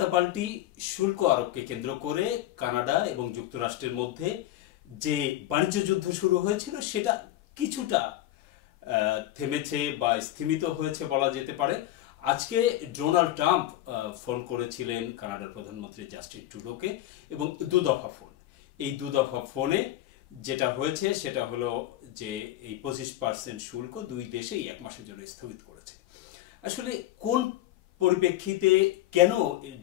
পাল্টাপাল্টি শুল্ক আরোপকে কেন্দ্র করে কানাডা এবং যুক্তরাষ্ট্রের মধ্যে যে বাণিজ্য যুদ্ধ শুরু হয়েছিল সেটা কিছুটা থেমেছে বা স্থিমিত হয়েছে বলা যেতে পারে। আজকে ডোনাল্ড ট্রাম্প ফোন করেছিলেন কানাডার প্রধানমন্ত্রী জাস্টিন ট্রুডোকে এবং দুদফা ফোন। এই দুদফা ফোনে যেটা হয়েছে সেটা হলো যে এই 25% শুল্ক দুই দেশেই 1 মাসের জন্য স্থগিত করেছে। আসলে কোন পরিপ্রেক্ষিতে কেন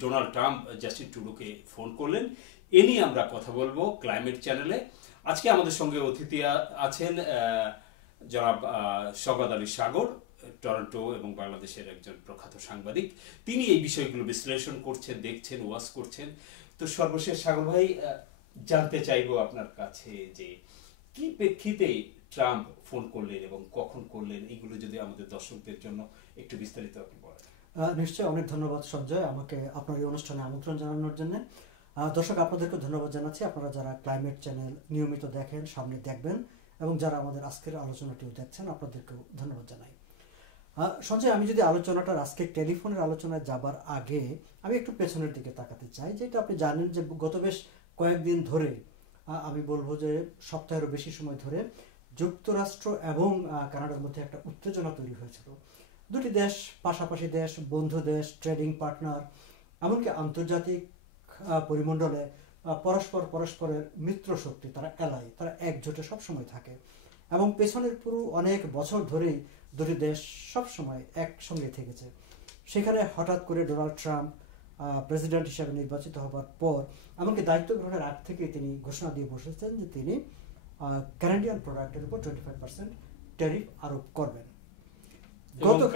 ডোনাল্ড ট্রাম্প জাস্টিন ট্রুডোকে ফোন করলেন এ নিয়ে আমরা কথা বলবো ক্লাইমেট চ্যানেলে। আজকে আমাদের সঙ্গে অতিথি আছেন জনাব শওকত আলী সাগর, টরন্টো এবং বাংলাদেশের একজন প্রখ্যাত সাংবাদিক। তিনি এই বিষয়গুলো বিশ্লেষণ করছেন, দেখছেন, ওয়াচ করছেন। তো সর্বশেষ সাগর ভাই, জানতে চাইবো আপনার কাছে যে কি প্রেক্ষিতে ট্রাম্প ফোন করলেন এবং কখন করলেন, এগুলো যদি আমাদের দর্শকদের জন্য একটু বিস্তারিত আপনি বলেন। নিশ্চয়ই, অনেক ধন্যবাদ সঞ্জয় আমাকে আপনার এই অনুষ্ঠানে আমন্ত্রণ জানানোর জন্য। দর্শক আপনাদেরকে ধন্যবাদ জানাচ্ছি, আপনারা যারা ক্লাইমেট চ্যানেল নিয়মিত দেখেন, সামনে দেখবেন, এবং যারা আমাদের আজকের আলোচনাটিও দেখছেন আপনাদেরকেও ধন্যবাদ জানাই। সঞ্জয়, আমি যদি আলোচনাটার আজকে টেলিফোনের আলোচনায় যাবার আগে আমি একটু পেছনের দিকে তাকাতে চাই। যেটা আপনি জানেন যে গত বেশ কয়েকদিন ধরে, আমি বলবো যে সপ্তাহেরও বেশি সময় ধরে, যুক্তরাষ্ট্র এবং কানাডার মধ্যে একটা উত্তেজনা তৈরি হয়েছিল। দুটি দেশ, পাশাপাশি দেশ, বন্ধু দেশ, ট্রেডিং পার্টনার, এমনকি আন্তর্জাতিক পরিমণ্ডলে পরস্পরের মিত্র শক্তি, তারা এলাই, তারা একজোটে সবসময় থাকে। এবং পেছনের পুরো অনেক বছর ধরেই দুটি দেশ সবসময় একসঙ্গে থেকেছে। সেখানে হঠাৎ করে ডোনাল্ড ট্রাম্প প্রেসিডেন্ট হিসেবে নির্বাচিত হবার পর, এমনকি দায়িত্ব গ্রহণের আগ থেকে তিনি ঘোষণা দিয়ে বসেছেন যে তিনি কানাডিয়ান প্রোডাক্টের উপর 25% ট্যারিফ আরোপ করবেন।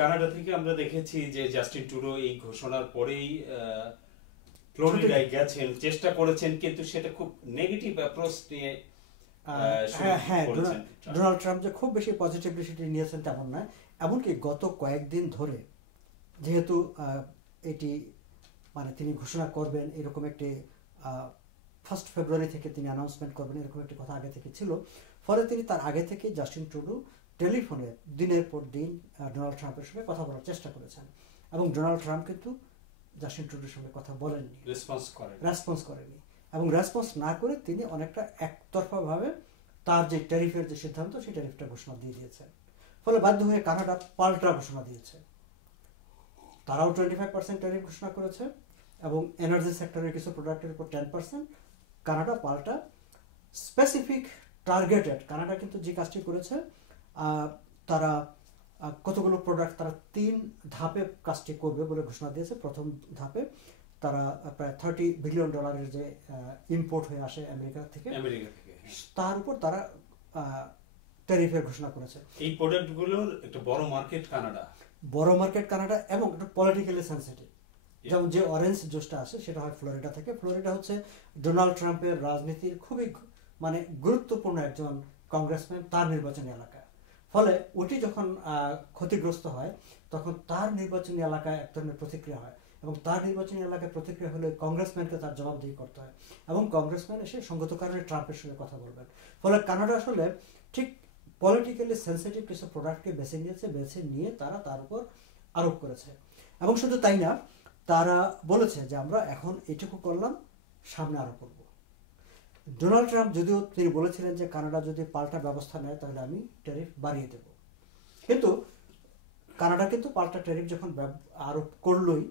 কানাডা থেকে আমরা দেখেছি যে জাস্টিন ট্রুডো এই ঘোষণার পরেই ফ্লোরিডায় গেছেন, চেষ্টা করেছেন, কিন্তু সেটা খুব নেগেটিভ অ্যাপ্রোচ নিয়ে। হ্যাঁ, ডোনাল্ড ট্রাম্প যে খুব বেশি পজিটিভলি সেটি নিয়েছেন তেমন নয়। এমনকি গত কয়েকদিন ধরে, যেহেতু এটি মানে তিনি ঘোষণা করবেন এরকম একটি 1 ফেব্রুয়ারি থেকে তিনি অ্যানাউন্সমেন্ট করবেন এরকম একটি কথা আগে থেকে ছিল। ফলে তিনি তার আগে থেকে জাস্টিন ট্রুডো টেলিফোনে দিনের পর দিন ডোনাল্ড ট্রাম্পের সঙ্গে কথা বলার চেষ্টা করেছেন, এবং ডোনাল্ড ট্রাম্প কিন্তু জাস্টিন ট্রুডোর সঙ্গে কথা বলেননি, রেসপন্স করেনি। এবং রেসপন্স না করে তিনি অনেকটা একতরফাভাবে তার যে ট্যারিফের যে সিদ্ধান্ত, সেই ট্যারিফটা ঘোষণা দিয়ে দিয়েছেন। ফলে বাধ্য হয়ে কানাডা পাল্টা ঘোষণা দিয়েছে। তারাও 25% ট্যারিফ ঘোষণা করেছে, এবং এনার্জি সেক্টরের কিছু প্রোডাক্টের উপর 10%। কানাডা পাল্টা স্পেসিফিক টার্গেটেড, কানাডা কিন্তু যে কাজটি করেছে, তারা কতগুলো প্রোডাক্ট তারা 3 ধাপে কাজটি করবে বলে ঘোষণা দিয়েছে। প্রথম ধাপে তারা প্রায় $30 বিলিয়ন যে ইম্পোর্ট হয়ে আসে আমেরিকা থেকে, তার উপর তারা ট্যারিফের ঘোষণা করেছে। এই প্রোডাক্টগুলোর একটা বড় মার্কেট কানাডা, এবং একটা পলিটিক্যালি সেনসিটিভ। যেমন যে অরেঞ্জ জুসটা আসে সেটা হয় ফ্লোরিডা থেকে। ফ্লোরিডা হচ্ছে ডোনাল্ড ট্রাম্পের রাজনীতির খুবই মানে গুরুত্বপূর্ণ একজন কংগ্রেসম্যান, তার নির্বাচনী এলাকা। ফলে ওটি যখন ক্ষতিগ্রস্ত হয় তখন তার নির্বাচনী এলাকায় এক ধরনের প্রতিক্রিয়া হয়, এবং তার নির্বাচনী এলাকায় প্রতিক্রিয়া হলে কংগ্রেসম্যানকে তার জবাবদিহি করতে হয়, এবং কংগ্রেসম্যান এসে সঙ্গত কারণে ট্রাম্পের সঙ্গে কথা বলবেন। ফলে কানাডা আসলে ঠিক পলিটিক্যালি সেন্সিটিভ কিছু প্রোডাক্টকে বেছে নিয়ে তারা তার উপর আরোপ করেছে। এবং শুধু তাই না, তারা বলেছে যে আমরা এখন এটুকু করলাম, সামনে আরো করব। ডোনাল্ড ট্রাম্প যদিও তিনি বলেছিলেন যে কানাডা যদি পাল্টা ব্যবস্থা নেয় তাহলে আমি ট্যারিফ বাড়িয়ে দেব, কিন্তু কানাডা কিন্তু পাল্টা ট্যারিফ যখন আরোপ করলই।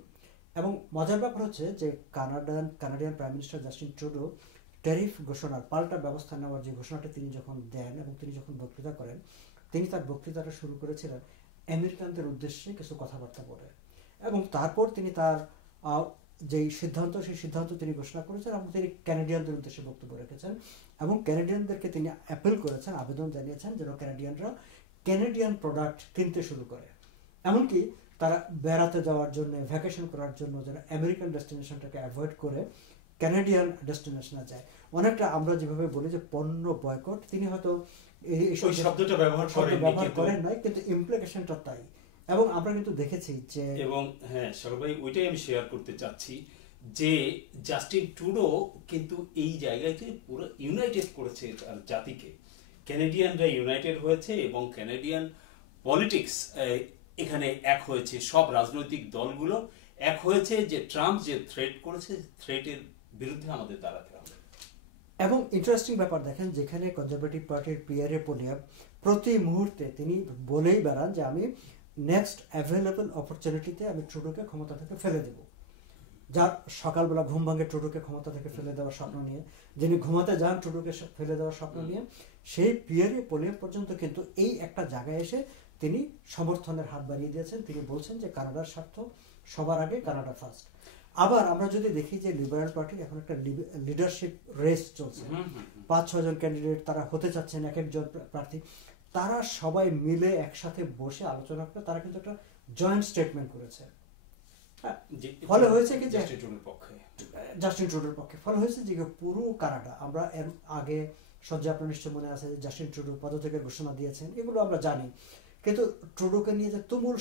এবং মজার ব্যাপার হচ্ছে যে Canadian prime minister Justin Trudeau tariff ঘোষণার, পাল্টা ব্যবস্থা নেওয়ার যে ঘোষণাটা তিনি যখন দেন এবং তিনি যখন বক্তৃতা করেন, তিনি তার বক্তৃতাটা শুরু করেছিলেন আমেরিকানদের উদ্দেশ্যে কিছু কথাবার্তা বলে, এবং তারপর তিনি তার যেই সিদ্ধান্ত, সেই সিদ্ধান্ত তিনি ঘোষণা করেছেন, এবং তিনি ক্যানাডিয়ানদের উদ্দেশ্যে বক্তব্য রেখেছেন, এবং ক্যানাডিয়ানদেরকে তিনি অ্যাপিল করেছেন, আবেদন জানিয়েছেন যেন ক্যানাডিয়ানরা ক্যানাডিয়ান প্রোডাক্ট কিনতে শুরু করে। এমনকি তারা বেড়াতে যাওয়ার জন্য, ভ্যাকেশন করার জন্য যেন আমেরিকান ডেস্টিনেশনটাকে অ্যাভয়েড করে ক্যানাডিয়ান ডেস্টিনেশনে যায়। অনেকটা আমরা যেভাবে বলি যে পণ্য বয়কট, তিনি হয়তো এই শব্দটা ব্যবহার করেন নাই, কিন্তু ইমপ্লিকেশনটা তাই। এবং আমরা কিন্তু দেখেছি যে, এবং হ্যাঁ সবাই ওইটাই আমি শেয়ার করতে চাচ্ছি যে জাস্টিন ট্রুডো কিন্তু এই জায়গাতে পুরো ইউনাইটেড করেছে তার জাতিকে। ক্যানাডিয়ানরা ইউনাইটেড হয়েছে এবং ক্যানাডিয়ান পলিটিক্স এখানে এক হয়েছে। সব রাজনৈতিক দলগুলো এক হয়েছে যে ট্রাম্প যে থ্রেট করেছে, থ্রেটের বিরুদ্ধে আমাদের দাঁড়াতে হবে। এবং ইন্টারেস্টিং ব্যাপার দেখেন, যেখানে কনজারভেটিভ পার্টির পিয়ারে পোলিয়াম প্রতি মুহূর্তে তিনি বলেই বেড়ান যে আমি নেক্সট অ্যাভেলেবল অপরচুনিটিতে আমি ট্রুডোকে ক্ষমতা থেকে ফেলে দেব। যার সকালবেলা ঘুম ভাঙে ট্রুডোকে ক্ষমতা থেকে ফেলে দেওয়ার স্বপ্ন নিয়ে, যিনি ঘুমাতে যান ট্রুডোকে ফেলে দেওয়ার স্বপ্ন নিয়ে, সেই পিয়ারে পোলিয়াম পর্যন্ত কিন্তু এই একটা জায়গায় এসে তিনি সমর্থনের হাত বাড়িয়ে দিয়েছেন। তিনি বলছেন যে কানাডার স্বার্থ সবার আগে, কানাডা ফার্স্ট। আবার আমরা যদি দেখি যে লিবারেল পার্টির এখন একটা লিডারশিপ রেস চলছে, 5-6 জন ক্যান্ডিডেট তারা হতে চাচ্ছেন, এক একজন প্রার্থী, তারা সবাই মিলে একসাথে বসে আলোচনা করে তারা কিন্তু একটা জয়েন্ট স্টেটমেন্ট করেছে। ফলে হয়েছে কি জাস্টিন ট্রুডোর পক্ষে, ফলে হয়েছে যে পুরো কানাডা, আমরা এর আগে সঞ্জয় আপনার নিশ্চয় মনে আছে যে জাস্টিন ট্রুডো পদত্যাগের ঘোষণা দিয়েছেন, এগুলো আমরা জানি। কিন্তু ট্রুডোকে নিয়ে যে তুমুল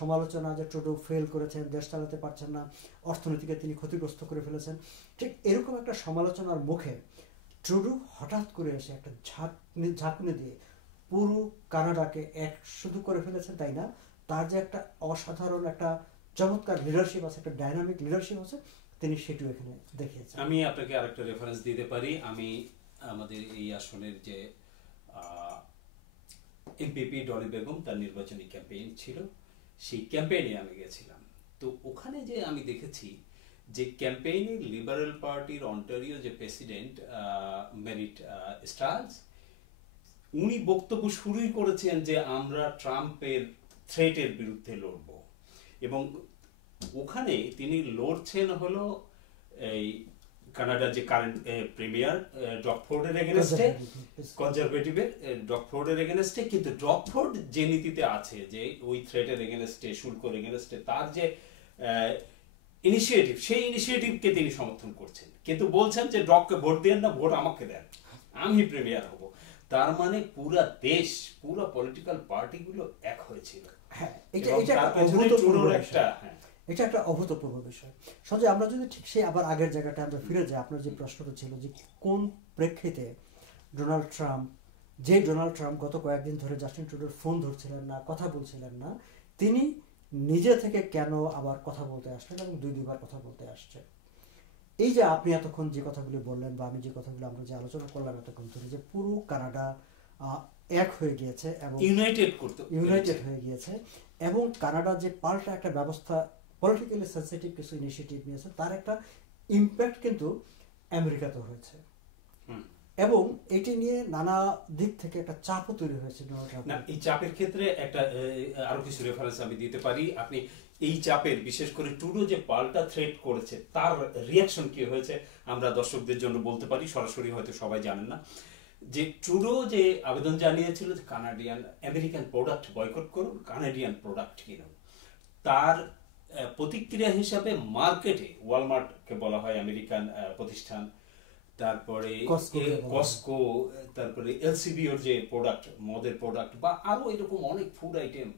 সমালোচনা, যে ট্রুডো ফেল করেছেন, দেশ চালাতে পারছেন না, অর্থনীতিকে তিনি ক্ষতিগ্রস্ত করে ফেলেছেন, ঠিক এরকম একটা সমালোচনার মুখে ট্রুডো হঠাৎ করে এসে একটা ঝাঁকুনি দিয়ে পুরো কানাডাকে এক শুধু করে ফেলেছেন। তাই না, তার যে একটা অসাধারণ একটা চমৎকার লিডারশিপ আছে, একটা ডাইনামিক লিডারশিপ আছে, তিনি সেটিও এখানে দেখিয়েছেন। আমি আপনাকে আরেকটা রেফারেন্স দিতে পারি। আমি আমাদের এই আসনের যে এমপিপি ডলি বেগম, তার নির্বাচনী ক্যাম্পেইন ছিল, সেই ক্যাম্পেইনে আমি গেছিলাম। তো ওখানে যে আমি দেখেছি যে ক্যাম্পেইনে লিবারেল পার্টির অন্টারিও যে প্রেসিডেন্ট মেরিট স্টার্লস, উনি বক্তব্য শুরুই করেছেন যে আমরা ট্রাম্পের থ্রেটের বিরুদ্ধে লড়ব, এবং ওখানে তিনি লড়ছেন হলো এই কানাডার যে কারেন্ট প্রিমিয়ার ডগ ফোর্ডের এগেনস্টে, কনজারভেটিভের ডগ ফোর্ডের এগেনস্টে। কিন্তু ডগ ফোর্ড যে নীতিতে আছে যে ওই থ্রেটের এগেনস্টে, শুল্কর এগেনস্টে তার যে ইনিশিয়েটিভ, সেই ইনিশিয়েটিভকে তিনি সমর্থন করছেন, কিন্তু বলছেন যে ডগকে ভোট দেন না, ভোট আমাকে দেন, আমি প্রিমিয়ার হব। তার মানে পুরা দেশ, পুরো পলিটিক্যাল পার্টিগুলো এক হয়েছিল। হ্যাঁ, এটা একটা অভূতপূর্ব বিষয়। সঞ্জয়, আমরা যদি ঠিক সেই আবার আগের জায়গাটা আমরা ফিরে যাই, আপনার যে প্রশ্নটা ছিল যে কোন প্রেক্ষিতে ডোনাল্ড ট্রাম্প গত কয়েকদিন ধরে জাস্টিন ট্রুডোর ফোন ধরছিলেন না, কথা বলছিলেন না, তিনি নিজে থেকে কেন আবার কথা বলতে আসলেন এবং দুইবার কথা বলতে আসছে। এই যে আপনি এতক্ষণ যে কথাগুলি বললেন বা আমি যে কথাগুলো আমরা যে আলোচনা করলাম এতক্ষণ ধরে, যে পুরো কানাডা এক হয়ে গিয়েছে এবং ইউনাইটেড হয়ে গিয়েছে, এবং কানাডা যে পাল্টা একটা ব্যবস্থা, পলিটিক্যালি সেনসিটিভ কিছু ইনিশিয়েটিভ নিয়েছে, তার একটা ইম্প্যাক্ট কিন্তু আমেরিকাতে হয়েছে, এবং এটি নিয়ে নানা দিক থেকে একটা চাপও তৈরি হয়েছে। এই চাপের ক্ষেত্রে একটা আরো কিছু রেফারেন্স আমি দিতে পারি। আপনি এই চাপের, বিশেষ করে ট্রুডো যে পাল্টা থ্রেট করেছে, তার রিয়াকশন কি হয়েছে আমরা দর্শকদের জন্য বলতে পারি, সরাসরি হয়তো সবাই জানেন না। যে ট্রুডো যে আবেদন জানিয়েছিল যে আমেরিকান প্রোডাক্ট বয়কট করুন, কানাডিয়ান প্রোডাক্ট কিনুন, তার প্রতিক্রিয়া হিসাবে মার্কেটে ওয়ালমার্টকে বলা হয় আমেরিকান প্রতিষ্ঠান, তারপরে কস্কো, তারপরে এলসিবিওর যে প্রোডাক্ট, মদের প্রোডাক্ট, বা আরো এরকম অনেক ফুড আইটেম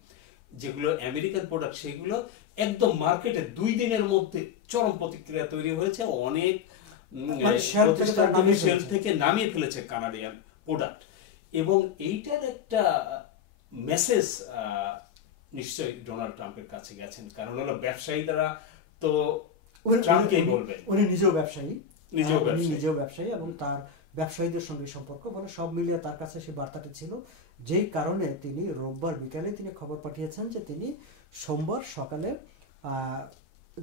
যেগুলো আমেরিকান প্রোডাক্ট, সেগুলো একদম মার্কেটে 2 দিনের মধ্যে চরম প্রতিক্রিয়া তৈরি হয়েছে। অনেক শেলফ থেকে নামিয়ে ফেলেছে কানাডিয়ান প্রোডাক্ট, এবং এইটার একটা মেসেজ নিশ্চয়ই ডোনাল্ড ট্রাম্পের কাছে গেছেন, কারণ হলো ব্যবসায়ীরা তো ট্রাম্পকেই বলবে, উনি নিজেও ব্যবসায়ী এবং তার ব্যবসায়ীদের সঙ্গে সম্পর্ক, মানে সব মিলিয়ে তার কাছে সেই বার্তাটি ছিল, যেই কারণে তিনি রোববার বিকালে তিনি খবর পাঠিয়েছেন যে তিনি সোমবার সকালে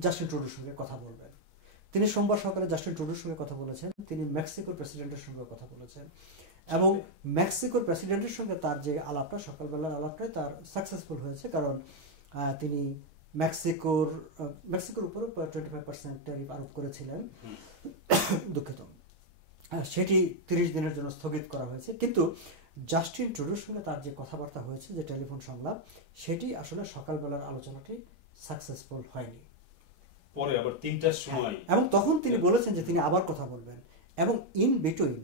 জাস্টিন ট্রুডোর সঙ্গে কথা বলবেন। তিনি সোমবার সকালে জাস্টিন ট্রুডোর সঙ্গে কথা বলেছেন, তিনি মেক্সিকোর প্রেসিডেন্টের সঙ্গে কথা বলেছেন, এবং মেক্সিকোর প্রেসিডেন্টের সঙ্গে তার যে আলাপটা, সকালবেলার আলাপটাই তার সাকসেসফুল হয়েছে, কারণ তিনি মেক্সিকোর উপর 25% ট্যারিফ আরোপ করেছিলেন, দুঃখিত, সেটি 30 দিনের জন্য স্থগিত করা হয়েছে। কিন্তু জাস্টিন ট্রুডোর সঙ্গে তার যে কথাবার্তা হয়েছে, যে টেলিফোন সংলাপ, সেটি আসলে সকালবেলার আলোচনাটি সাকসেসফুল হয়নি। পরে আবার 3টার সময়, এবং তখন তিনি বলেছেন যে তিনি আবার কথা বলবেন, এবং ইন বিটুইন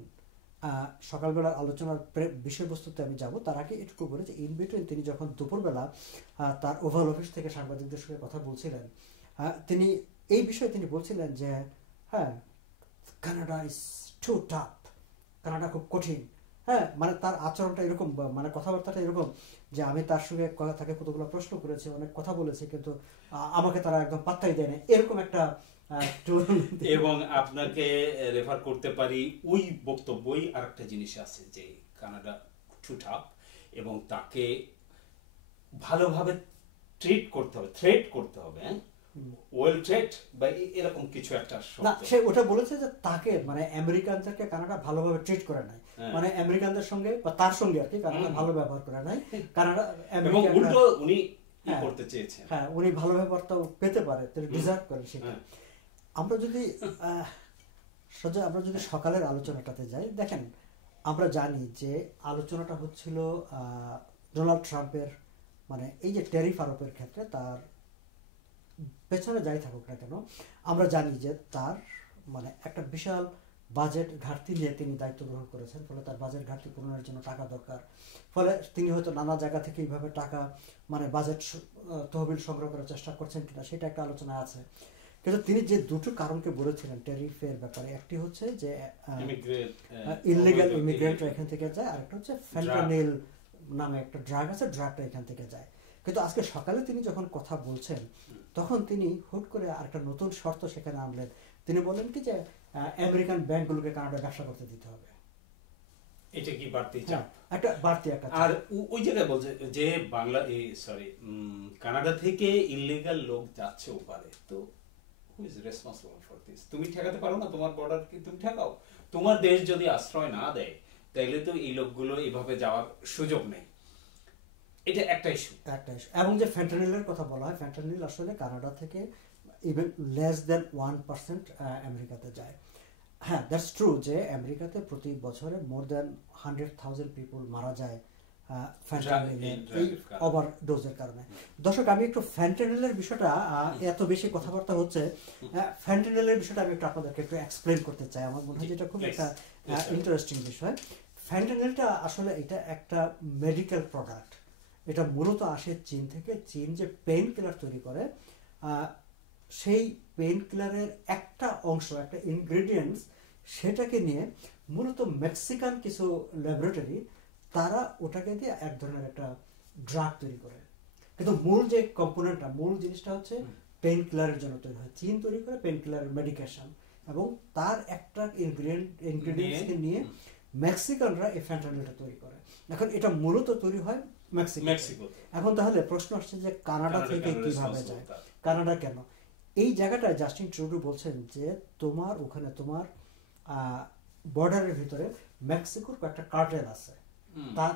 সকালবেলার আলোচনার বিষয়বস্তুতে আমি যাব, তার আগে এটুকু বলে যে ইন বিটুইন তিনি যখন দুপুরবেলা তার ওভাল অফিস থেকে সাংবাদিকদের সঙ্গে কথা বলছিলেন, তিনি এই বিষয়ে তিনি বলছিলেন যে হ্যাঁ, Canada is too tough, Canada খুব কঠিন, হ্যাঁ, মানে তার আচরণটা এরকম, মানে কথাবার্তাটা এরকম যে আমি তার সঙ্গে তাকে কতগুলো প্রশ্ন করেছি, অনেক কথা বলেছি, কিন্তু আমাকে তারা একদম পাত্তাই দেয় না, এরকম একটা এবং আপনাকে রেফার করতে পারি ওই বক্তব্যই আরেকটা জিনিস আছে যে কানাডা টু টাফ এবং তাকে ভালোভাবে ট্রিট করতে হবে, থ্রেট করতে হবে, হ্যাঁ, ওয়েল ট্রেট বা এরকম কিছু একটা না, সে ওটা বলেছে যে তাকে মানে আমেরিকানদেরকে কানাডা ভালোভাবে ট্রিট করে নাই, মানে আমেরিকানদের সঙ্গে বা তার সঙ্গে আর কি কানাডা ভালো ব্যবহার করে নাই, কানাডা এবং উল্টো উনি করতে চেয়েছেন, হ্যাঁ উনি ভালো ব্যবহারটা পেতে পারে, তিনি ডিজার্ভ করে সেটা। আমরা যদি সকালের আলোচনাটাতে যাই, দেখেন আমরা জানি যে আলোচনাটা হচ্ছিল ডোনাল্ড ট্রাম্পের মানে এই যে ট্যারিফ আরোপের ক্ষেত্রে তার পেছনে যাই থাকুক না কেন, আমরা জানি যে তার মানে একটা বিশাল বাজেট ঘাটতি নিয়ে তিনি দায়িত্ব গ্রহণ করেছেন, ফলে তার বাজেট ঘাটতি পূরণের জন্য টাকা দরকার, ফলে তিনি হয়তো নানা জায়গা থেকে এইভাবে টাকা মানে বাজেট তহবিল সংগ্রহ করার চেষ্টা করছেন কিনা সেটা একটা আলোচনা আছে। কিন্তু তিনি যে দুটো কারণকে বলেছিলেন ট্যারিফের ব্যাপারে, একটি হচ্ছে যে ইললিগাল ইমিগ্রেন্টরা এখান থেকে যায়, আর একটা হচ্ছে ফ্যান্টানিল নামে একটা ড্রাগ আছে, ড্রাগটা এখান থেকে যায়। কিন্তু আজকে সকালে তিনি যখন কথা বলছেন তখন তিনি হুট করে আরেকটা নতুন শর্ত সেখানে আনলেন। তিনি বলেন কি যে আমেরিকান ব্যাংকগুলোকে কানাডা ব্যবসা করতে দিতে হবে। এটা কি বাড়তি চাপ? একটা বাড়তি একটা। আর ওই জায়গায় বলছে যে কানাডা থেকে ইললিগাল লোক যাচ্ছে ওপারে, তো who is responsible for this? তুমি ঠেকাতে পারো না, তোমার বর্ডার কি তুমি ঠেকাও? তোমার দেশ যদি আশ্রয় না দেয় তাইলে তো এই লোকগুলো এইভাবে যাওয়ার সুযোগ নেই। এটা একটা ইস্যু। এবং যে ফ্যান্টানিলের কথা বলা হয়, ফ্যান্টানিল আসলে কানাডা থেকে ইভেন লেস দেন 1% আমেরিকাতে যায়। হ্যাঁ, দ্যাটস ট্রু যে আমেরিকাতে প্রতি বছরে মোর দেন 100,000 পিপল মারা যায় ফ্যান্টানিলের এই ওভারডোজের কারণে। দর্শক, আমি একটু ফ্যান্টানিলের বিষয়টা এত বেশি কথাবার্তা হচ্ছে, ফ্যান্টানিলের বিষয়টা আমি একটু আপনাদেরকে একটু এক্সপ্লেন করতে চাই। আমার মনে হয় যেটা খুব একটা ইন্টারেস্টিং বিষয়। ফ্যান্টানিলটা আসলে এটা একটা মেডিকেল প্রোডাক্ট, এটা মূলত আসে চীন থেকে। চীন যে পেইন কিলার তৈরি করে, সেই পেইন কিলারের একটা অংশ, একটা ইনগ্রেডিয়েন্টস, সেটাকে নিয়ে মূলত মেক্সিকান কিছু ল্যাবরেটরি তারা ওটাকে দিয়ে এক ধরনের একটা ড্রাগ তৈরি করে। কিন্তু মূল যে কম্পোনেন্টটা, মূল জিনিসটা হচ্ছে পেইন কিলারের জন্য তৈরি হয়। চীন তৈরি করে পেইন কিলারের মেডিকেশন, এবং তার একটা ইনগ্রেডিয়েন্টসকে নিয়ে মেক্সিকানরা এই ফ্যান্টানিলটা তৈরি করে। এখন এটা মূলত তৈরি হয় মেক্সিকো। এখন তাহলে প্রশ্ন আসছে যে কানাডা থেকে কিভাবে যায়, কানাডা কেন? এই জায়গাটায় জাস্টিন ট্রুডো বলছেন যে তোমার ওখানে তোমার বর্ডারের ভিতরে মেক্সিকোর কয়েকটা কার্টেল আছে,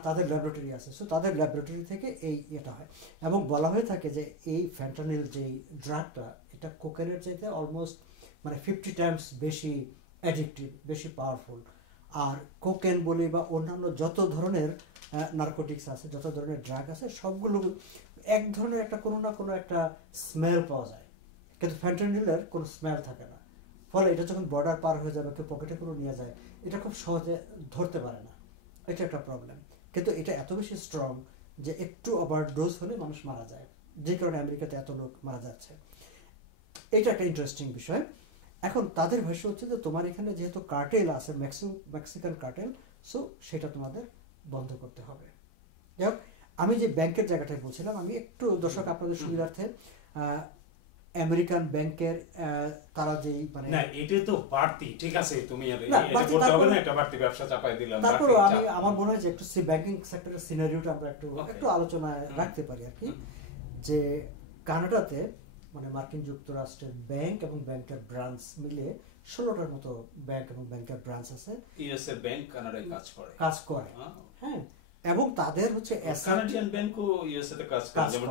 তাদের ল্যাবরেটরি আছে, সো তাদের ল্যাবরেটরি থেকে এই এটা হয়। এবং বলা হয়ে থাকে যে এই ফ্যান্টানিল যেই ড্রাগটা, এটা কোকেনের চাইতে অলমোস্ট মানে 50 টাইমস বেশি অ্যাডিকটিভ, বেশি পাওয়ারফুল। আর কোকেন বলি বা অন্যান্য যত ধরনের নার্কোটিক্স আছে, যত ধরনের ড্রাগ আছে, সবগুলো এক ধরনের একটা কোনো না কোনো একটা স্মেল পাওয়া যায়, কিন্তু ফ্যান্টানিলের কোনো স্মেল থাকে না। ফলে এটা যখন বর্ডার পার হয়ে যাবে, কেউ পকেটে করে নিয়ে যায়, এটা খুব সহজে ধরতে পারে না, এটা একটা প্রবলেম। কিন্তু এটা এত বেশি স্ট্রং যে একটু ওভারডোজ হলে মানুষ মারা যায়, যে কারণে আমেরিকাতে এত লোক মারা যাচ্ছে। এটা একটা ইন্টারেস্টিং বিষয়। এখন তাদের ভাষ্য হচ্ছে যে তোমার এখানে যেহেতু কার্টেল আছে, মেক্সিকান কার্টেল, সো সেটা তোমাদের বন্ধ করতে হবে। যাই হোক, আমি যে ব্যাংকের জায়গাটায় বলছিলাম, আমি একটু দর্শক আপনাদের সুবিধার্থে আমেরিকান ব্যাংকের তারা যেই মানে না, এটা তো বাড়তি, ঠিক আছে, তুমি এটা বলতে হবে না, এটা বাড়তি ব্যবসা চাপাই দিলাম। তারপর আমি আমার মনে হয় যে একটু ব্যাংকিং সেক্টরের সিনারিওটা আমরা একটু আলোচনায় রাখতে পারি আর কি। যে কানাডাতে মানে মার্কিন যুক্তরাষ্ট্রের ব্যাংক এবং ব্যাংকের ব্রাঞ্চ মিলে 16টার মতো ব্যাংক এবং ব্যাংকের ব্রাঞ্চ আছে। ইউএসএ ব্যাংক কানাডায় কাজ করে। হ্যাঁ, এবং তাদের হচ্ছে কানাডিয়ান ব্যাংকও ইউএসএ তে কাজ করে, যেমন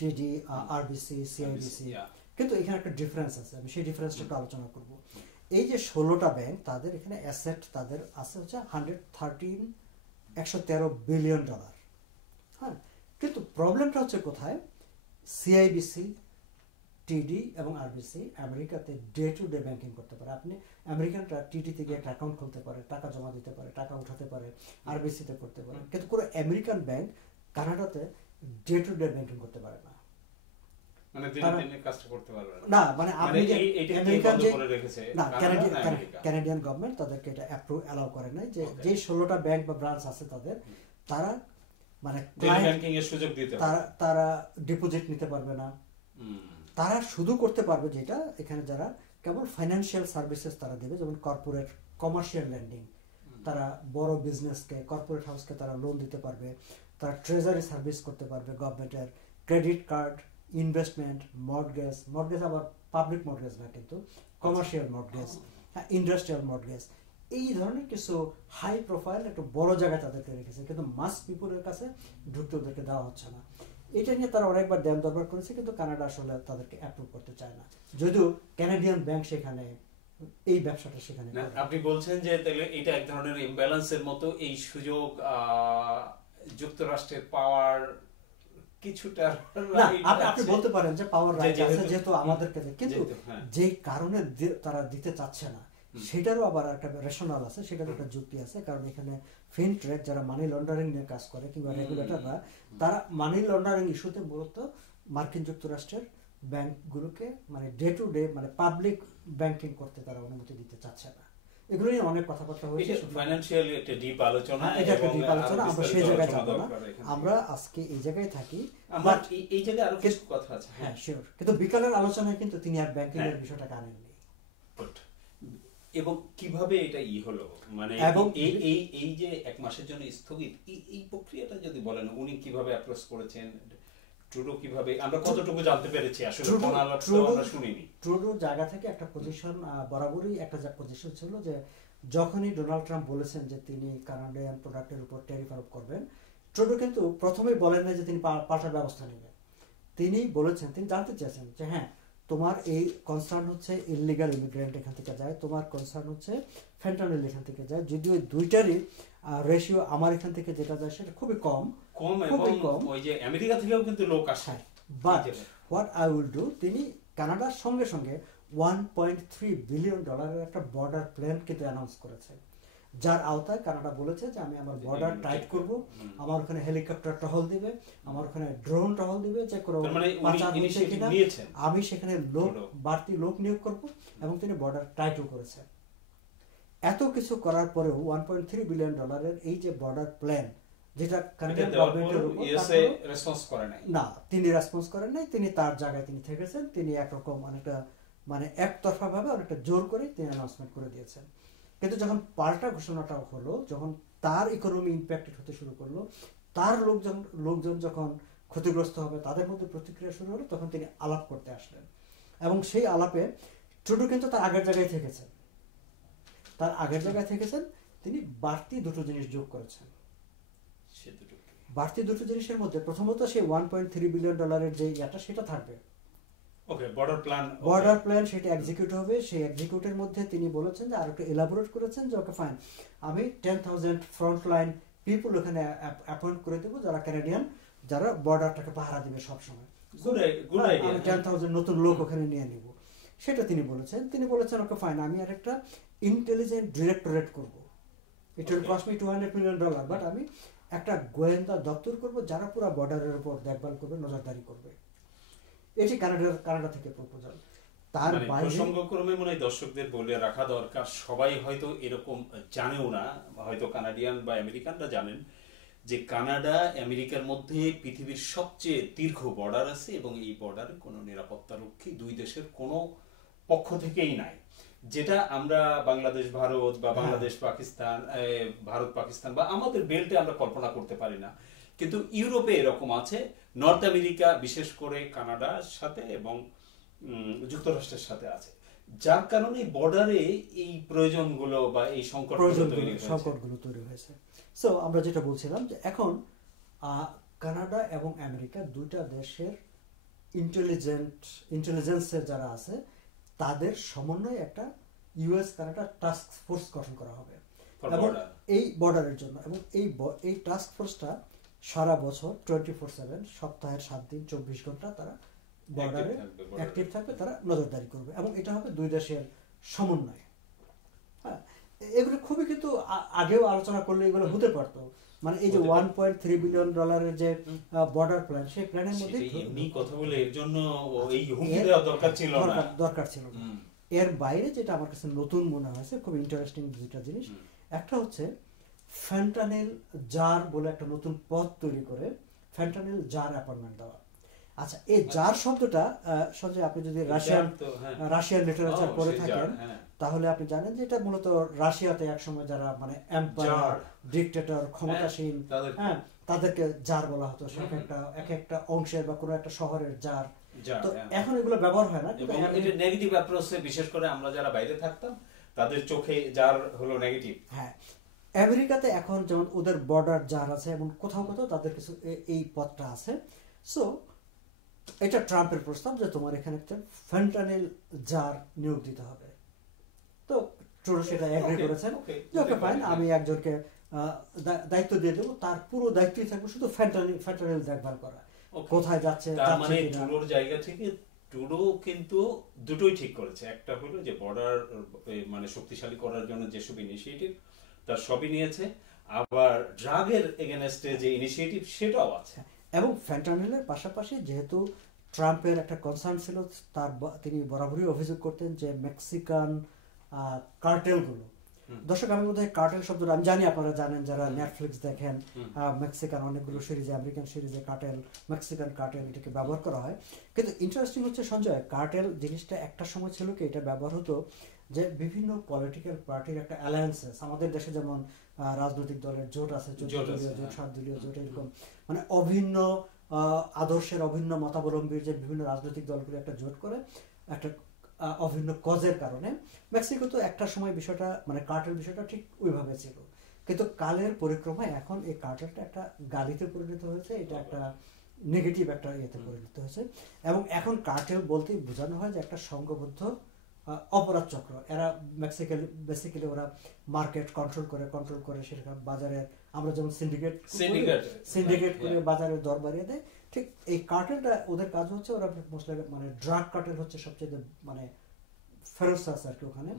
টিডি, আরবিসি, সিআইবিসি। কিন্তু এখানে একটা ডিফারেন্স আছে, আমি সেই ডিফারেন্সটা একটু আলোচনা করব। এই যে 16টা ব্যাংক, তাদের এখানে অ্যাসেট তাদের আছে হচ্ছে $113 বিলিয়ন। হ্যাঁ, কিন্তু প্রবলেমটা হচ্ছে কোথায়? সিআইবিসি, টিডি এবং আরবিসি আমেরিকাতে ডে টু ডে ব্যাংকিং করতে পারে। আপনি আমেরিকানরা টিডিতে গিয়ে একটা অ্যাকাউন্ট খুলতে পারে, টাকা জমা দিতে পারে, টাকা উঠাতে পারে, আরবিসিতে করতে পারে, কিন্তু কোনো আমেরিকান ব্যাংক কানাডাতে ডে টু ডে ব্যাংকিং করতে পারে না। মানে দিনে কাজটা করতে পারবে না, মানে আপনি যে আমেরিকান যে না কানাডিয়ান গভর্নমেন্ট তাদেরকে এটা অ্যালাউ করে নাই যে 16টা ব্যাংক বা ব্রাঞ্চ আছে তাদের, তারা মানে ব্যাংকিং এর সুযোগ দিতে তারা ডিপোজিট নিতে পারবে না। তারা শুধু করতে পারবে যেটা এখানে যারা কেবল ফাইন্যান্সিয়াল সার্ভিসেস তারা দেবে, যেমন কর্পোরেট কমার্শিয়াল লেন্ডিং, তারা বড় বিজনেসকে কর্পোরেট হাউসকে তারা লোন দিতে পারবে, তারা ট্রেজারি সার্ভিস করতে পারবে গভর্নমেন্টের, ক্রেডিট কার্ড, ইনভেস্টমেন্ট, মর্টগেজ আবার পাবলিক মর্টগেজ না কিন্তু কমার্শিয়াল মর্টগেজ, ইন্ডাস্ট্রিয়াল মর্টগেজ, এই ধরনের কিছু হাই প্রোফাইল একটু বড় জায়গায় তাদেরকে রেখেছে, কিন্তু মাস পিপুলের কাছে ঢুকতে ওদেরকে দেওয়া হচ্ছে না। এটা নিয়ে তারা অনেকবার দেন দরবার করেছে, কিন্তু কানাডা আসলে তাদেরকে অ্যাপ্রুভ করতে চায় না, যদিও ক্যানাডিয়ান ব্যাংক সেখানে এই ব্যবসাটা সেখানে। আপনি বলছেন যে তাহলে এটা এক ধরনের ইমব্যালেন্সের মতো, এই সুযোগ যুক্তরাষ্ট্রের পাওয়ার কিছুটা না, আপনি বলতে পারেন যে পাওয়ার রাইট আছে যেহেতু আমাদেরকে, কিন্তু যে কারণে তারা দিতে চাচ্ছে না সেটারও আবার একটা রেশনাল আছে, সেটার একটা যুক্তি আছে। কারণ এখানে ফিনট্রেক যারা মানি লন্ডারিং নিয়ে কাজ করে কিংবা রেগুলেটররা, তারা মানি লন্ডারিং ইস্যুতে মূলত মার্কিন যুক্তরাষ্ট্রের ব্যাংকগুলোকে মানে ডে টু ডে মানে পাবলিক ব্যাংকিং করতে তারা অনুমতি দিতে চাচ্ছে না। এগুলো নিয়ে অনেক কথাবার্তা হয়েছে, ফাইন্যান্সিয়ালি একটা ডিপ আলোচনা, এটা একটা ডিপ আলোচনা, আমরা সেই জায়গায় যাব না, আমরা আজকে এই জায়গায় থাকি। আমার এই জায়গায় আরো কিছু কথা আছে, হ্যাঁ শিওর, কিন্তু বিকালের আলোচনায় কিন্তু তিনি আর ব্যাংকিং এর বিষয়টা আনেননি। এবং কিভাবে এটা হলো, মানে এই যে এক মাসের জন্য স্থগিত, এই প্রক্রিয়াটা যদি বলেন উনি কিভাবে অ্যাপ্রোচ করেছেন, ট্রুডো কিভাবে, আমরা কতটুকু জানতে পেরেছি আসলে আমরা শুনিনি। ট্রুডো জায়গা থেকে একটা পজিশন বরাবরই একটা পজিশন ছিল যে যখনই ডোনাল্ড ট্রাম্প বলেছেন যে তিনি কানাডিয়ান প্রোডাক্টের উপর ট্যারিফ আরোপ করবেন, ট্রুডো কিন্তু প্রথমেই বলেন না যে তিনি পাল্টা ব্যবস্থা নেবেন। তিনি বলেছেন, তিনি জানতে চেয়েছেন যে হ্যাঁ তোমার এই কনসার্ন হচ্ছে ইললিগাল ইমিগ্রেন্ট এখান থেকে যায়, তোমার কনসার্ন হচ্ছে ফেন্টানিল এখান থেকে যায়, যদিও দুইটারই রেশিও আমার এখান থেকে যেটা যায় সেটা খুবই কম, ওই যে আমেরিকা থেকেও কিন্তু লোক আসে। But what I will do, তিনি কানাডার সঙ্গে সঙ্গে $1.3 বিলিয়ন একটা বর্ডার প্ল্যান কিন্তু অ্যানাউন্স করেছে, যার আওতায় কানাডা বলেছে যে আমি আমার বর্ডার টাইট করব, আমার ওখানে হেলিকপ্টার টহল দিবে, আমার ওখানে ড্রোন টহল দিবে, যে কোনো আমি সেখানে বাড়তি লোক নিয়োগ করব, এবং তিনি বর্ডার টাইটও করেছে। এত কিছু করার পরেও $1.3 বিলিয়ন এই যে বর্ডার প্ল্যান, যেটা কানাডিয়ান গভর্নমেন্টের উপর রেসপন্স করে নাই, না তিনি রেসপন্স করেন নাই, তিনি তার জায়গায় তিনি থেকেছেন, তিনি একরকম অনেকটা মানে একতরফা ভাবে অনেকটা জোর করে তিনি অ্যানাউন্সমেন্ট করে দিয়েছেন। কিন্তু যখন পাল্টা ঘোষণাটা হলো, যখন তার ইকোনমি ইম্প্যাক্টেড হতে শুরু করলো, তার লোকজন যখন ক্ষতিগ্রস্ত হবে, তাদের মধ্যে প্রতিক্রিয়া শুরু হলো, তখন তিনি আলাপ করতে আসলেন। এবং সেই আলাপে ট্রুডো কিন্তু তার আগের জায়গায় থেকেছেন, তিনি বাড়তি দুটো জিনিস যোগ করেছেন। বাড়তি দুটো জিনিসের মধ্যে প্রথমত সেই $1.3 বিলিয়ন যে ইয়াটা সেটা থাকবে, ওকে বর্ডার প্ল্যান সেটা এক্সিকিউট হবে। সেই এক্সিকিউটের মধ্যে তিনি বলেছেন যে আরেকটু এলাবোরেট করেছেন যে ওকে ফাইন, আমি 10,000 ফ্রন্টলাইন পিপল ওখানে অ্যাপয়েন্ট করে দেবো, যারা ক্যানাডিয়ান, যারা বর্ডারটাকে পাহারা দিবে সবসময়, আমি 10,000 নতুন লোক ওখানে নিয়ে নিব, সেটা তিনি বলেছেন। তিনি বলেছেন ওকে ফাইন, আমি আর একটা ইন্টেলিজেন্ট ডিরেক্টরেট করবো, it will cost me $200 million, but আমি একটা গোয়েন্দা দপ্তর করব যারা পুরো বর্ডারের উপর দেখভাল করবে, নজরদারি করবে। এটি কানাডা থেকে প্রপোজাল। তার প্রসঙ্গক্রমে মনে হয় দর্শকদের বলে রাখা দরকার, সবাই হয়তো এরকম জানেও না, হয়তো কানাডিয়ান বা আমেরিকানরা জানেন যে কানাডা আমেরিকার মধ্যে পৃথিবীর সবচেয়ে দীর্ঘ বর্ডার আছে, এবং এই বর্ডারে কোনো নিরাপত্তা রক্ষী দুই দেশের কোনো পক্ষ থেকেই নাই, যেটা আমরা বাংলাদেশ ভারত বা বাংলাদেশ পাকিস্তান, ভারত পাকিস্তান বা আমাদের বেল্টে আমরা কল্পনা করতে পারি না, কিন্তু ইউরোপে এরকম আছে, নর্থ আমেরিকা বিশেষ করে কানাডার সাথে এবং যুক্তরাষ্ট্রের সাথে আছে, যার কারণে বর্ডারে এই প্রয়োজনগুলো বা এই সংকটগুলো তৈরি হয়েছে। সো আমরা যেটা বলছিলাম যে এখন কানাডা এবং আমেরিকা দুইটা দেশের ইন্টেলিজেন্সের যারা আছে তাদের সমন্বয়ে একটা ইউএস কানাডা টাস্ক ফোর্স গঠন করা হবে এবং এই বর্ডারের জন্য, এবং এই টাস্ক ফোর্সটা সারা বছর 24/7 সপ্তাহের 7 দিন 24 ঘন্টা তারা বর্ডারে অ্যাক্টিভ থাকবে, তারা নজরদারি করবে, এবং এটা হবে দুই দেশের সমন্বয়। হ্যাঁ, এগুলো খুবই কিন্তু আগেও আলোচনা করলে এগুলো হতে পারতো, মানে এই যে $1.3 বিলিয়ন যে বর্ডার প্ল্যান, সেই প্ল্যানের মধ্যে এমনি কথা বলে এর জন্য এই হুমকি দেওয়া দরকার ছিল না, দরকার ছিল না। এর বাইরে যেটা আমার কাছে নতুন মনে হয়েছে, খুব ইন্টারেস্টিং দুটা জিনিস, একটা হচ্ছে ফ্যান্টানিল জার বলে একটা নতুন পদ তৈরি করে ফ্যান্টানিল জার অ্যাপয়েন্টমেন্ট দেওয়া। আচ্ছা, এই জার শব্দটা সঞ্জয় আপনি যদি রাশিয়ান লিটারেচার পড়ে থাকেন তাহলে আপনি জানেন যে এটা মূলত রাশিয়াতে একসময় যারা মানে এম্পায়ার, ডিক্টেটর, ক্ষমতাসীন, হ্যাঁ, তাদেরকে জার বলা হতো। সেটা একটা এক একটা অংশের বা কোনো একটা শহরের জার। তো এখন এগুলো ব্যবহার হয় না, এবং এটা নেগেটিভ অ্যাপ্রোচে, বিশেষ করে আমরা যারা বাইরে থাকতাম তাদের চোখে জার হলো নেগেটিভ। হ্যাঁ, আমেরিকাতে এখন যেমন ওদের বর্ডার জার আছে, এবং কোথাও কোথাও তাদের কিছু এই পদটা আছে। সো এটা ট্রাম্পের প্রস্তাব যে তোমার এখানে একটা ফ্যান্টানিল জার নিয়োগ দিতে হবে। তো ট্রুডো সেটা এগ্রি করেছেন যে ওকে ফাইন, আমি একজনকে দায়িত্ব দিয়ে দেবো, তার পুরো দায়িত্বই থাকবে শুধু ফ্যান্টানিল দেখভাল করা, কোথায় যাচ্ছে। তার মানে ট্রুডোর জায়গা থেকে ট্রুডো কিন্তু দুটোই ঠিক করেছে। একটা হলো যে বর্ডার মানে শক্তিশালী করার জন্য যেসব ইনিশিয়েটিভ তার সবই নিয়েছে, আবার ড্রাগের এগেনস্টে যে ইনিশিয়েটিভ সেটাও আছে। এবং ফ্যান্টানিলের পাশাপাশি যেহেতু ট্রাম্পের একটা কনসার্ন ছিল, তিনি বরাবরই অভিযোগ করতেন যে মেক্সিকান কার্টেলগুলো, দর্শক আমি বোধহয় কার্টেল শব্দটা আমি জানি, আপনারা জানেন যারা নেটফ্লিক্স দেখেন, মেক্সিকান অনেকগুলো সিরিজে, আমেরিকান সিরিজে কার্টেল, মেক্সিকান কার্টেল এটাকে ব্যবহার করা হয়। কিন্তু ইন্টারেস্টিং হচ্ছে সঞ্জয়, কার্টেল জিনিসটা একটা সময় ছিল কি এটা ব্যবহার হতো যে বিভিন্ন পলিটিক্যাল পার্টির একটা অ্যালায়েন্সেস, আমাদের দেশে যেমন রাজনৈতিক দলের জোট আছে, 14 দলীয় জোট, 7 দলীয় জোট, এরকম মানে অভিন্ন আদর্শের, অভিন্ন মতাবলম্বীর যে বিভিন্ন রাজনৈতিক দলগুলো একটা জোট করে একটা অভিন্ন কজের কারণে। মেক্সিকো তো একটা সময় বিষয়টা মানে কার্টেল বিষয়টা ঠিক ওইভাবে ছিল, কিন্তু কালের পরিক্রমায় এখন এই কার্টেলটা একটা গালিতে পরিণত হয়েছে, এটা একটা নেগেটিভ একটা ইয়েতে পরিণত হয়েছে। এবং এখন কার্টেল বলতেই বোঝানো হয় যে একটা সংঘবদ্ধ অপরাধ চক্র। এরা বেসিক্যালি ওরা মার্কেট কন্ট্রোল করে সেটা বাজারে, আমরা যেমন সিন্ডিকেট করে বাজারে দর বাড়িয়ে দেয়, ঠিক এই কার্টেলটা ওদের কাজ হচ্ছে, ওরা মানে ড্রাগ কার্টেল হচ্ছে সবচেয়ে মানে ফেরোসাস আর কি ওখানে।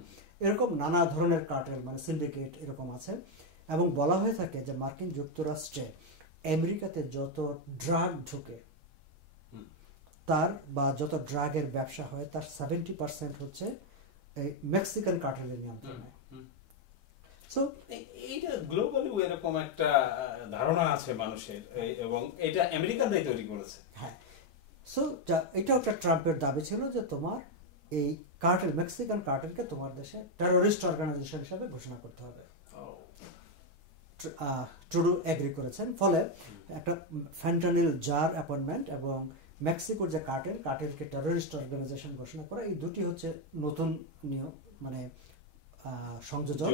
এরকম নানা ধরনের কার্টেল মানে সিন্ডিকেট এরকম আছে। এবং বলা হয়ে থাকে যে মার্কিন যুক্তরাষ্ট্রে আমেরিকাতে যত ড্রাগ ঢুকে তার বা যত ড্রাগের ব্যবসা হয় তার 70% হচ্ছে এই মেক্সিকান কার্টেলের নিয়ন্ত্রণে। সো এইটা গ্লোবালি এরকম একটা ধারণা আছে মানুষের, এবং এটা আমেরিকানরাই তৈরি করেছে। হ্যাঁ, সো এটা একটা ট্রাম্পের দাবি ছিল যে তোমার এই কার্টেল, মেক্সিকান কার্টেলকে তোমার দেশে টেররিস্ট অর্গানাইজেশন হিসেবে ঘোষণা করতে হবে। ট্রুডো এগ্রি করেছেন, ফলে একটা ফ্যান্টানিল জার অ্যাপয়েন্টমেন্ট এবং মেক্সিকোর যে কার্টেলকে টেররিস্ট অর্গানাইজেশন ঘোষণা করা, এই দুটি হচ্ছে নতুন নিয়ম মানে সংযোজন।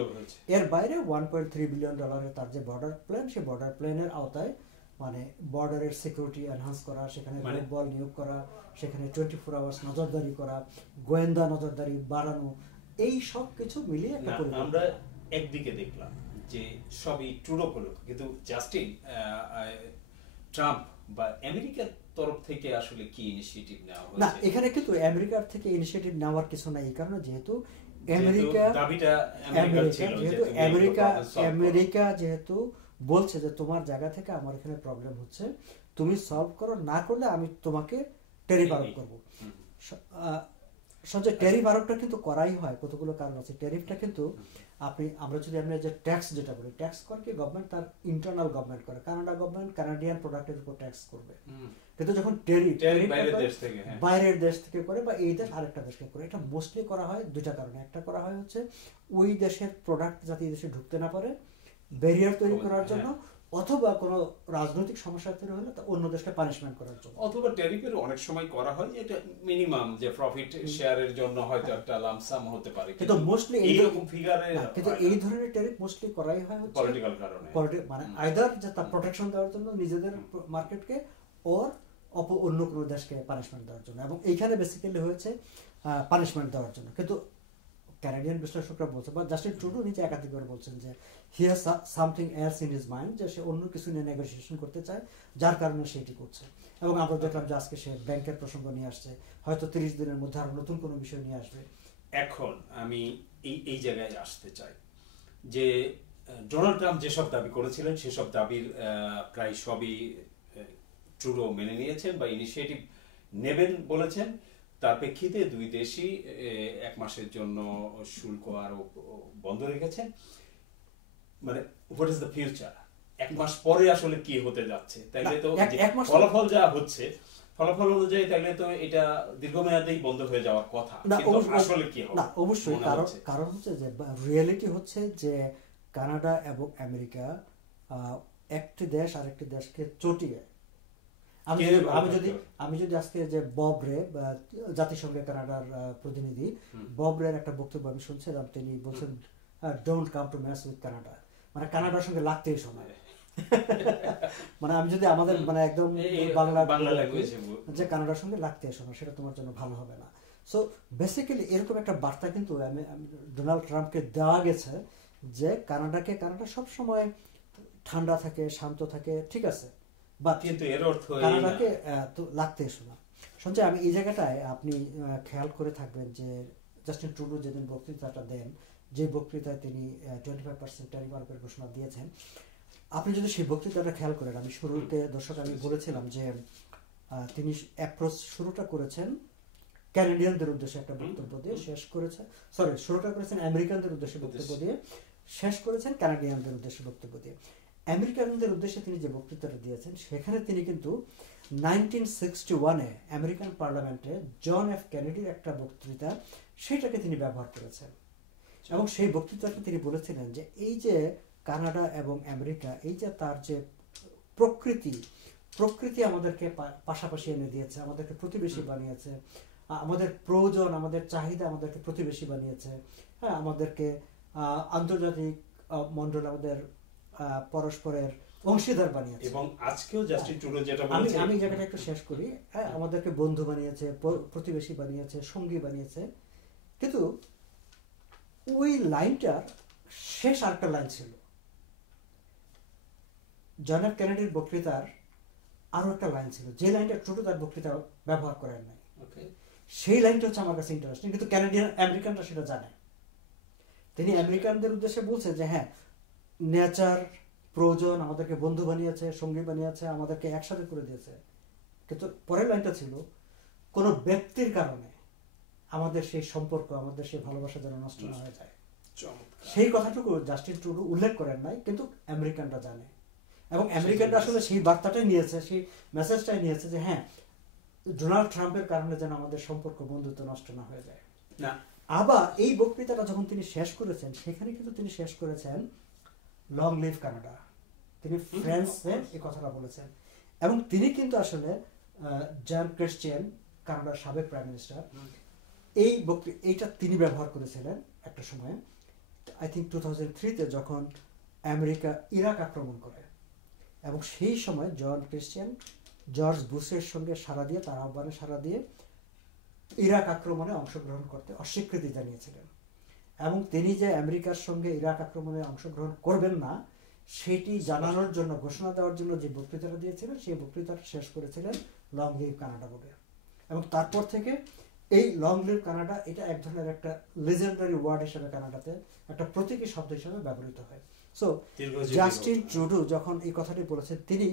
এর বাইরে $1.3 বিলিয়ন তার যে বর্ডার প্ল্যান, সেই বর্ডার প্ল্যানের আওতায় মানে বর্ডারের সিকিউরিটি এনহান্স করা, সেখানে বল নিয়োগ করা, সেখানে 24 আওয়ার্স নজরদারি করা, গোয়েন্দা নজরদারি বাড়ানো, এই সব কিছু মিলিয়ে একটা পরিকল্পনা। আমরা একদিকে দেখলাম যে সবই ট্রুডো করলো, কিন্তু জাস্টিন ট্রাম্প বা আমেরিকার তরফ থেকে আসলে কি ইনিশিয়েটিভ নেওয়া হয়েছে? না, এখানে কিন্তু আমেরিকার থেকে ইনিশিয়েটিভ নেওয়ার কিছু নাই, এই কারণে যেহেতু আমেরিকা যেহেতু বলছে যে তোমার জায়গা থেকে আমার এখানে প্রবলেম হচ্ছে, তুমি সলভ করো, না করলে আমি তোমাকে ট্যারিফ আরোপ করবো। সঞ্জয়, ট্যারিফ আরোপটা কিন্তু করাই হয়, কতগুলো কারণ আছে। ট্যারিফটা কিন্তু আমরা যে ট্যাক্স যেটা বলি, ট্যাক্স করে কি গভর্নমেন্ট তার ইন্টারনাল গভর্নমেন্ট করে, কানাডা গভর্নমেন্ট কানাডিয়ান প্রোডাক্টের উপর ট্যাক্স করবে। কিন্তু যখন বাইরের দেশ থেকে করে বা এই দেশ আরেকটা দেশকে করে, এটা মোস্টলি করা হয় দুইটা কারণে। একটা করা হয় হচ্ছে ওই দেশের প্রোডাক্ট যাতে এই দেশে ঢুকতে না পারে, ব্যারিয়ার তৈরি করার জন্য, অথবা কোনো রাজনৈতিক সমস্যা তৈরি হলে তা অন্য দেশকে পানিশমেন্ট করার জন্য। অথবা ট্যারিফের অনেক সময় করা হয় যে এটা মিনিমাম যে প্রফিট শেয়ারের জন্য হয়তো একটা লামসাম হতে পারে, কিন্তু মোস্টলি এইরকম ফিগারে কিন্তু এই ধরনের ট্যারিফ মোস্টলি করাই হয় হচ্ছে পলিটিক্যাল কারণে, মানে আইদার যে তার প্রোটেকশন দেওয়ার জন্য নিজেদের মার্কেটকে, ওর অন্য কোনো দেশকে পানিশমেন্ট দেওয়ার জন্য। এবং এইখানে বেসিক্যালি হয়েছে পানিশমেন্ট দেওয়ার জন্য। কিন্তু ক্যানাডিয়ান বিশ্লেষকরা বলছে, বা জাস্টিন ট্রুডো নিজে একাধিকবার বলছেন যে he has something else in his mind, যে সে অন্য কিছু নিয়ে নেগোসিয়েশন করতে চায়, যার কারণে সেটি করছে। এবং আমরা দেখলাম যে আজকে সে ব্যাংকের প্রসঙ্গ নিয়ে আসছে, হয়তো 30 দিনের মধ্যে আরো নতুন কোনো বিষয় নিয়ে আসবে। এখন আমি এই জায়গায় আসতে চাই যে ডোনাল্ড ট্রাম্প যেসব দাবি করেছিলেন সেসব দাবির প্রায় সবই ট্রুডো মেনে নিয়েছেন বা ইনিশিয়েটিভ নেবেন বলেছেন। তার প্রেক্ষিতে দুই দেশই 1 মাসের জন্য শুল্ক আরোপ বন্ধ রেখেছেন। মানে হোয়াট ইজ দ্য ফিউচার, 1 মাস পরে আসলে কি হতে যাচ্ছে? তাইলে তো ফলাফল যা হচ্ছে, ফলাফল অনুযায়ী তাইলে তো এটা দীর্ঘমেয়াদেই বন্ধ হয়ে যাওয়ার কথা, কিন্তু আসলে কি হবে? না, অবশ্যই কারণ হচ্ছে যে রিয়েলিটি হচ্ছে যে কানাডা এবং আমেরিকা একটি দেশ আরেকটি দেশকে চটিয়ে, আমি যদি আজকে যে বব রে জাতিসংঘে কানাডার প্রতিনিধি বব রের একটা বক্তব্য আমি শুনছিলাম, তিনি বলছেন don't come to mess with Canada, মানে কানাডার সঙ্গে লাগতে এসো না। মানে আমি যদি আমাদের মানে একদম বাংলা ল্যাঙ্গুয়েজে যে কানাডার সঙ্গে লাগতে এসো না, সেটা তোমার জন্য ভালো হবে না। সো বেসিক্যালি এরকম একটা বার্তা কিন্তু ডোনাল্ড ট্রাম্পকে দেওয়া গেছে যে কানাডা সবসময় ঠান্ডা থাকে, শান্ত থাকে, ঠিক আছে, বাট কিন্তু এর অর্থ কানাডাকে তো লাগতে এসো না। সঞ্জয়, আমি এই জায়গাটায় আপনি খেয়াল করে থাকবেন যে জাস্টিন ট্রুডো যেদিন বক্তৃতাটা দেন, যে বক্তৃতায় তিনি 25% ট্যারিফ আরোপের ঘোষণা দিয়েছেন, আপনি যদি সেই বক্তৃতাটা খেয়াল করেন, আমি শুরুতে দর্শক আমি বলেছিলাম যে তিনি অ্যাপ্রোচ শুরুটা করেছেন ক্যানাডিয়ানদের উদ্দেশ্যে একটা বক্তব্য দিয়ে শেষ করেছেন, শুরুটা করেছেন আমেরিকানদের উদ্দেশ্যে বক্তব্য দিয়ে, শেষ করেছেন কানাডিয়ানদের উদ্দেশ্যে বক্তব্য দিয়ে। আমেরিকানদের উদ্দেশ্যে তিনি যে বক্তৃতাটা দিয়েছেন সেখানে তিনি কিন্তু 1961-এ আমেরিকান পার্লামেন্টে জন এফ কেনেডির একটা বক্তৃতা, সেটাকে তিনি ব্যবহার করেছেন এবং সেই বক্তৃতাতে তিনি বলেছিলেন যে এই যে কানাডা এবং আমেরিকা, এই যে তার যে প্রকৃতি আমাদেরকে পাশাপাশি এনে দিয়েছে, আমাদেরকে প্রতিবেশী বানিয়েছে, আমাদের প্রয়োজন, আমাদের চাহিদা আমাদেরকে প্রতিবেশী বানিয়েছে, হ্যাঁ, আমাদেরকে আন্তর্জাতিক মণ্ডল আমাদের পরস্পরের অংশীদার বানিয়েছে। এবং আজকেও জাস্টিন ট্রুডো যেটা বলেছে, আমি জায়গাটা একটু শেষ করি, হ্যাঁ, আমাদেরকে বন্ধু বানিয়েছে, প্রতিবেশী বানিয়েছে, সঙ্গী বানিয়েছে, কিন্তু ওই লাইনটার শেষ আরেকটা লাইন ছিল জন এফ কেনেডির বক্তৃতার, আরো একটা লাইন ছিল যে লাইনটা ট্রুডো তার বক্তৃতা ব্যবহার করেন নাই। সেই লাইনটা হচ্ছে আমার কাছে ইন্টারেস্টিং, কিন্তু আমেরিকানরা সেটা জানে। তিনি আমেরিকানদের উদ্দেশ্যে বলছে যে হ্যাঁ, নেচার, প্রয়োজন আমাদেরকে বন্ধু বানিয়েছে, সঙ্গী বানিয়েছে, আমাদেরকে একসাথে করে দিয়েছে, কিন্তু পরের লাইনটা ছিল কোনো ব্যক্তির কারণে আমাদের সেই সম্পর্ক, আমাদের সেই ভালোবাসা যেন নষ্ট না হয়ে যায়। সেই কথাটুকু জাস্টিন ট্রুডো উল্লেখ করেন নাই, কিন্তু আমেরিকানরা জানে এবং আমেরিকানরা আসলে সেই বার্তাটাই নিয়েছে, সেই মেসেজটাই নিয়েছে যে হ্যাঁ, ডোনাল্ড ট্রাম্পের কারণে যেন আমাদের সম্পর্ক, বন্ধুত্ব নষ্ট না হয়ে যায়। আবার এই বক্তৃতাটা যখন তিনি শেষ করেছেন, সেখানে কিন্তু তিনি শেষ করেছেন লং লিভ কানাডা, তিনি ফ্রান্সে এই কথাটা বলেছেন এবং তিনি কিন্তু আসলে জন ক্রিস্টিয়ান, কানাডার সাবেক প্রাইম মিনিস্টার, এইটা তিনি ব্যবহার করেছিলেন একটা সময়, আই থিঙ্ক 2003-তে যখন আমেরিকা ইরাক আক্রমণ করে, এবং সেই সময় জন ক্রিস্টিয়ান জর্জ বুশের সঙ্গে সাড়া দিয়ে, তার আহ্বানে সাড়া দিয়ে ইরাক আক্রমণে অংশগ্রহণ করতে অস্বীকৃতি জানিয়েছিলেন এবং তিনি যে আমেরিকার সঙ্গে ইরাক আক্রমণে অংশগ্রহণ করবেন না সেটি জানানোর জন্য, ঘোষণা দেওয়ার জন্য যে বক্তৃতাটা দিয়েছিলেন, সেই বক্তৃতাটা শেষ করেছিলেন লং লিভ কানাডা বলে। এবং তারপর থেকে এই লং লিভ কানাডা, এটা এক ধরনের একটা লেজেন্ডারি ওয়ার্ড হিসেবে কানাডাতে একটা প্রতীকী শব্দ হিসেবে ব্যবহৃত হয়। সো জাস্টিন ট্রুডো যখন এই কথাটি বলেছেন, তিনি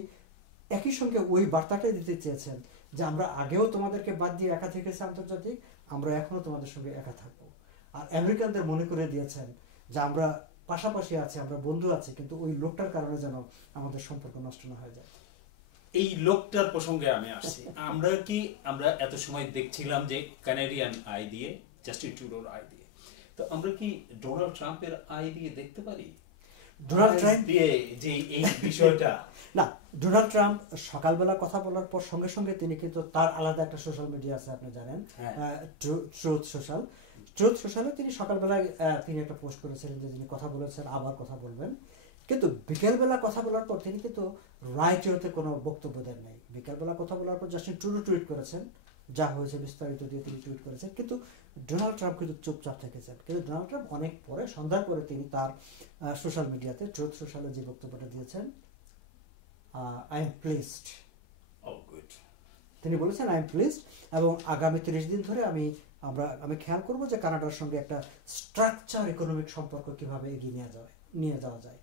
একই সঙ্গে ওই বার্তাটাই দিতে চেয়েছেন যে আমরা আগেও তোমাদেরকে বাদ দিয়ে একা থেকেছি আন্তর্জাতিক, আমরা এখনো তোমাদের সঙ্গে একা থাকবো। আর আমেরিকানদের মনে করে দিয়েছেন যে আমরা পাশাপাশি আছি, আমরা বন্ধু আছি, কিন্তু ওই লোকটার কারণে যেন আমাদের সম্পর্ক নষ্ট না হয়ে যায়। এই লোকটার প্রসঙ্গে আমি আসছি। আমরা এত সময় দেখছিলাম যে কানাডিয়ান আই দিয়ে, জাস্টিন ট্রুডোর আই দিয়ে, তো আমরা কি ডোনাল্ড ট্রাম্পের আই দিয়ে দেখতে পারি? ডোনাল্ড ট্রাম্প দিয়ে যে এই বিষয়টা না, ডোনাল্ড ট্রাম্প সকালবেলা কথা বলার পর সঙ্গে সঙ্গে তিনি কিন্তু তার আলাদা একটা সোশ্যাল মিডিয়া আছে, আপনি জানেন, ট্রুথ সোশ্যালে তিনি সকালবেলায় তিনি একটা পোস্ট করেছিলেন যে তিনি কথা বলেছেন, আবার কথা বলবেন, কিন্তু বিকেলবেলা কথা বলার পর তিনি কিন্তু রাইটিওতে কোনো বক্তব্য দেন নাই। বিকেলবেলা কথা বলার পর জাস্টিন ট্রুডো টুইট করেছেন, যা হয়েছে বিস্তারিত দিয়ে তিনি টুইট করেছেন, কিন্তু ডোনাল্ড ট্রাম্প কিন্তু চুপচাপ থেকেছেন। কিন্তু ডোনাল্ড ট্রাম্প অনেক পরে, সন্ধ্যার পরে তিনি তার সোশ্যাল মিডিয়াতে, ট্রুথ সোশ্যালে যে বক্তব্যটা দিয়েছেন, আই এম প্লিজড, তিনি বলেছেন আই এম প্লিজড, এবং আগামী 30 দিন ধরে আমি খেয়াল করবো যে কানাডার সঙ্গে একটা স্ট্রাকচার ইকোনমিক সম্পর্ক কিভাবে এগিয়ে নিয়ে যাওয়া যায়।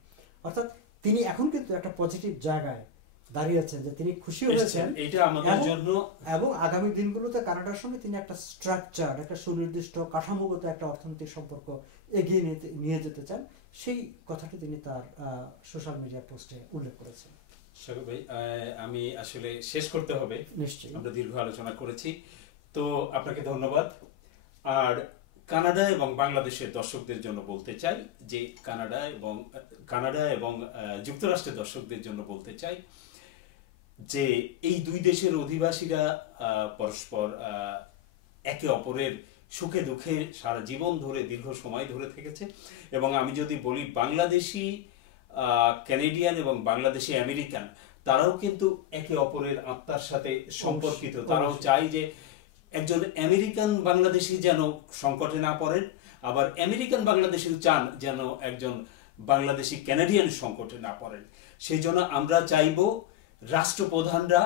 অর্থাৎ তিনি এখন কিন্তু একটা পজিটিভ জায়গায় দাঁড়িয়েছেন, যে তিনি খুশি হয়েছেন এটা আমাদের জন্য, এবং আগামী দিনগুলোতে কানাডার সঙ্গে তিনি একটা স্ট্রাকচার, একটা সুনির্দিষ্ট কাঠামোগত একটা অর্থনৈতিক সম্পর্ক এগিয়ে নিয়ে যেতে চান। সেই কথাটি তিনি তার সোশ্যাল মিডিয়া পোস্টে উল্লেখ করেছেন। সাগর ভাই, আমি আসলে শেষ করতে হবে, নিশ্চয়ই আমরা দীর্ঘ আলোচনা করেছি, তো আপনাকে ধন্যবাদ। আর কানাডা এবং বাংলাদেশের দর্শকদের জন্য বলতে চাই যে কানাডা এবং যুক্তরাষ্ট্রের দর্শকদের জন্য বলতে চাই যে এই দুই দেশের অধিবাসীরা পরস্পর একে অপরের সুখে দুঃখে সারা জীবন ধরে, দীর্ঘ সময় ধরে থেকেছে। এবং আমি যদি বলি, বাংলাদেশি ক্যানেডিয়ান এবং বাংলাদেশি আমেরিকান, তারাও কিন্তু একে অপরের আত্মার সাথে সম্পর্কিত। তারাও চায় যে একজন আমেরিকান বাংলাদেশি যেন সংকটে না পড়েন, আবার আমেরিকান বাংলাদেশি চান যেন একজন বাংলাদেশি ক্যানাডিয়ান সংকটে না পড়েন। সেই জন্য আমরা চাইব রাষ্ট্রপ্রধানরা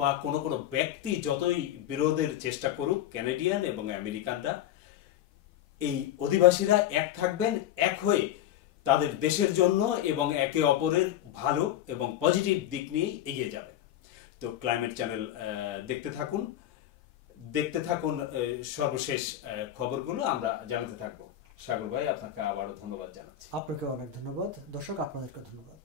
বা কোনো কোনো ব্যক্তি যতই বিরোধের চেষ্টা করুক, ক্যানাডিয়ান এবং আমেরিকানরা, এই অধিবাসীরা এক থাকবেন, এক হয়ে তাদের দেশের জন্য এবং একে অপরের ভালো এবং পজিটিভ দিক নিয়ে এগিয়ে যাবেন। তো ক্লাইমেট চ্যানেল দেখতে থাকুন সর্বশেষ খবরগুলো আমরা জানাতে থাকবো। সাগর ভাই, আপনাকে আবারও ধন্যবাদ জানাচ্ছি। আপনাকে অনেক ধন্যবাদ। দর্শক, আপনাদেরকে ধন্যবাদ।